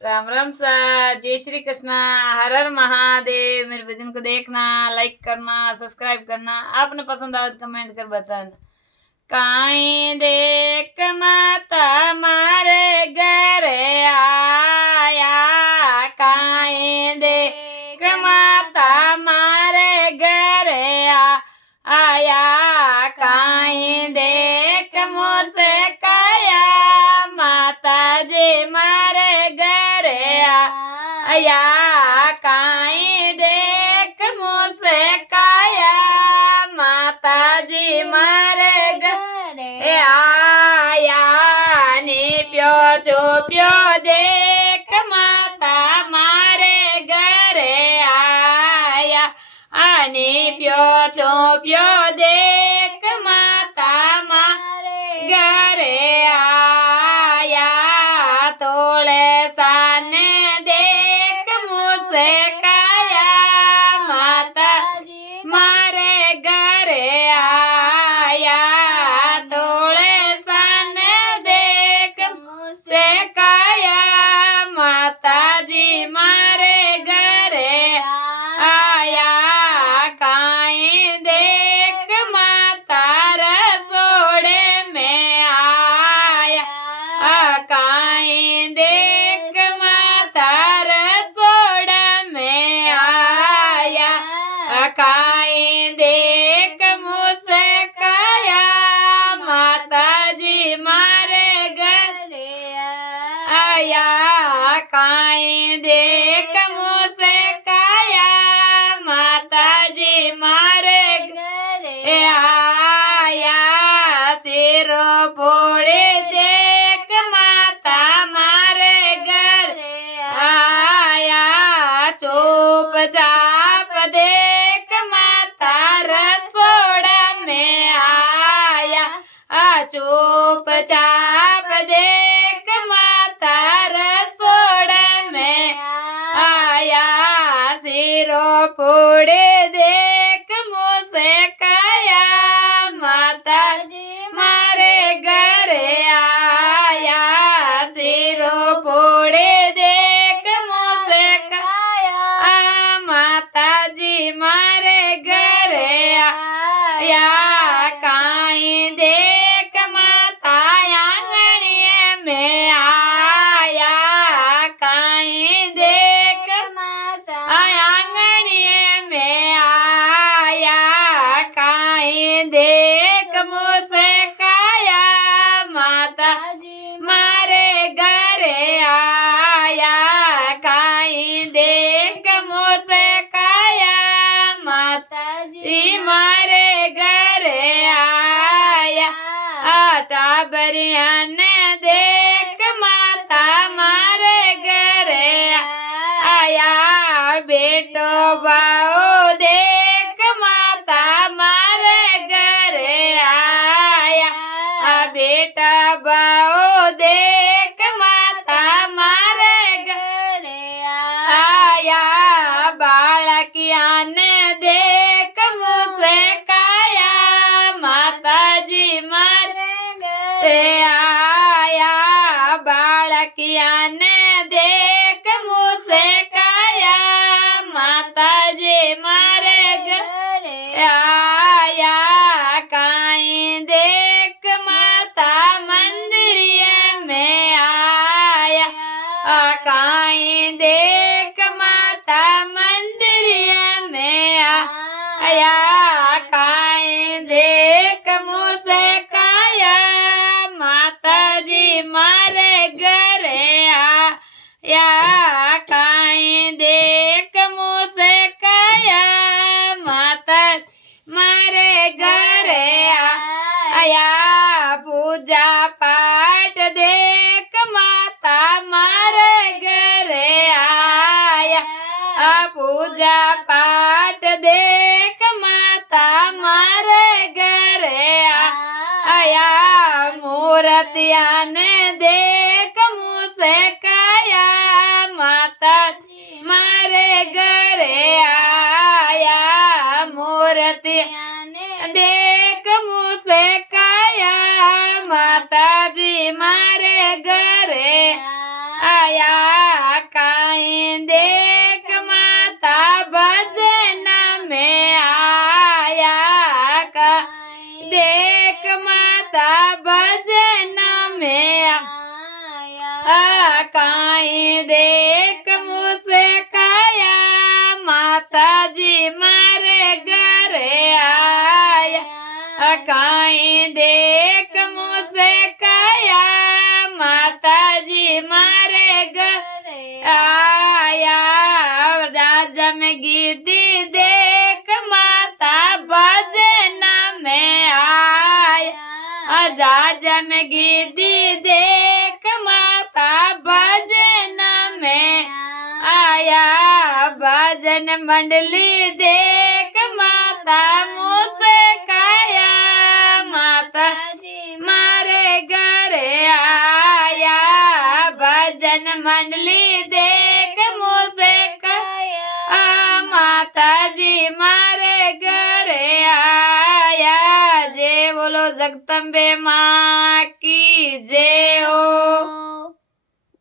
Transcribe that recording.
Ram Ram sir, जय श्री कृष्णा। हर हर महादेव। मेरे भजन को देखना, लाइक करना, सब्सक्राइब करना। आपने पसंद आया तो कमेंट कर बताना। काई देख माता मारे घर आया, काई देख माता मारे घर आया, काई देख मुझसे काया माता जी मारे घर आया, काई देख मुझसे काया माता जी मारे घर आया, नी प्यो चुप्यो देख माता मारे घर आया, आनी प्यो चुप्यो देख माता मारे घर आया, तोले साने देख मुझसे काया माता मारे घर आया, तोले साने देख मुझसे काया माता जी मारे घर आया, काई देख माता रसोड़े में आया, काई देख माता रसोड़े में आया, काई देख मुझसे काया माता जी मारे घर आया, काई देख मुझसे काया माता जी मारे घर आया, सिरो फोड़े देख माता मारे घर आया, चुपचाप देख माता रसोड़ा में आया, चुपचाप देख माता रसोड़ा में आया, सिरो फोड़े देख मुझसे काया माता जी मारे घर आया, सिरो फोड़े देख मुझसे काया माता जी मारे घर आया, काई देख माता आंगनिए में आया, काई देख माता आंगनिए में आया, काई देख मुझसे काया माता जी मारे घर आया, काई देख मुझसे काया माता जी मारे घर आया, टाबरिया ने देख माता मारे घर आया, बेटो बाओ देख माता मारे घर आया, बेटा बाओ देख माता मारे घर आया, बालकिया ने देख मुझसे काया माता जी मारे घर आया, बालकिया ने देख मुझसे काया माता जी मारे घर आया, काई देख माता मंदिर में आया, काई देख माता मंदिर में आया, काई देख मुझसे काया माता जी मारे घर आया, काई देख मुझसे काया माता मारे घर आया, पूजा पाठ देख माता मारे घर आया, पूजा पाठ देख माता मारे घर आया, मूर्तिया ने देख मुझसे काया माता मारे घर आया, मूर्तिया ने देख मुझसे काया माता जी मारे घर आया, काई देख मुझसे काया माता जी मारे घरे आया काई देख मुझसे काया माता जी मारे घरे आया राजा में गिद्दी देख माता भजन में आया राजा में गिद्दी देख माता भजन में आया भजन मंडली देख माता मुझसे काया माता जी मारे घरे आया भजन मंडली देख मुझसे काया माता जी मारे घरे आया जय बोलो जगदम्बे माँ की जय हो।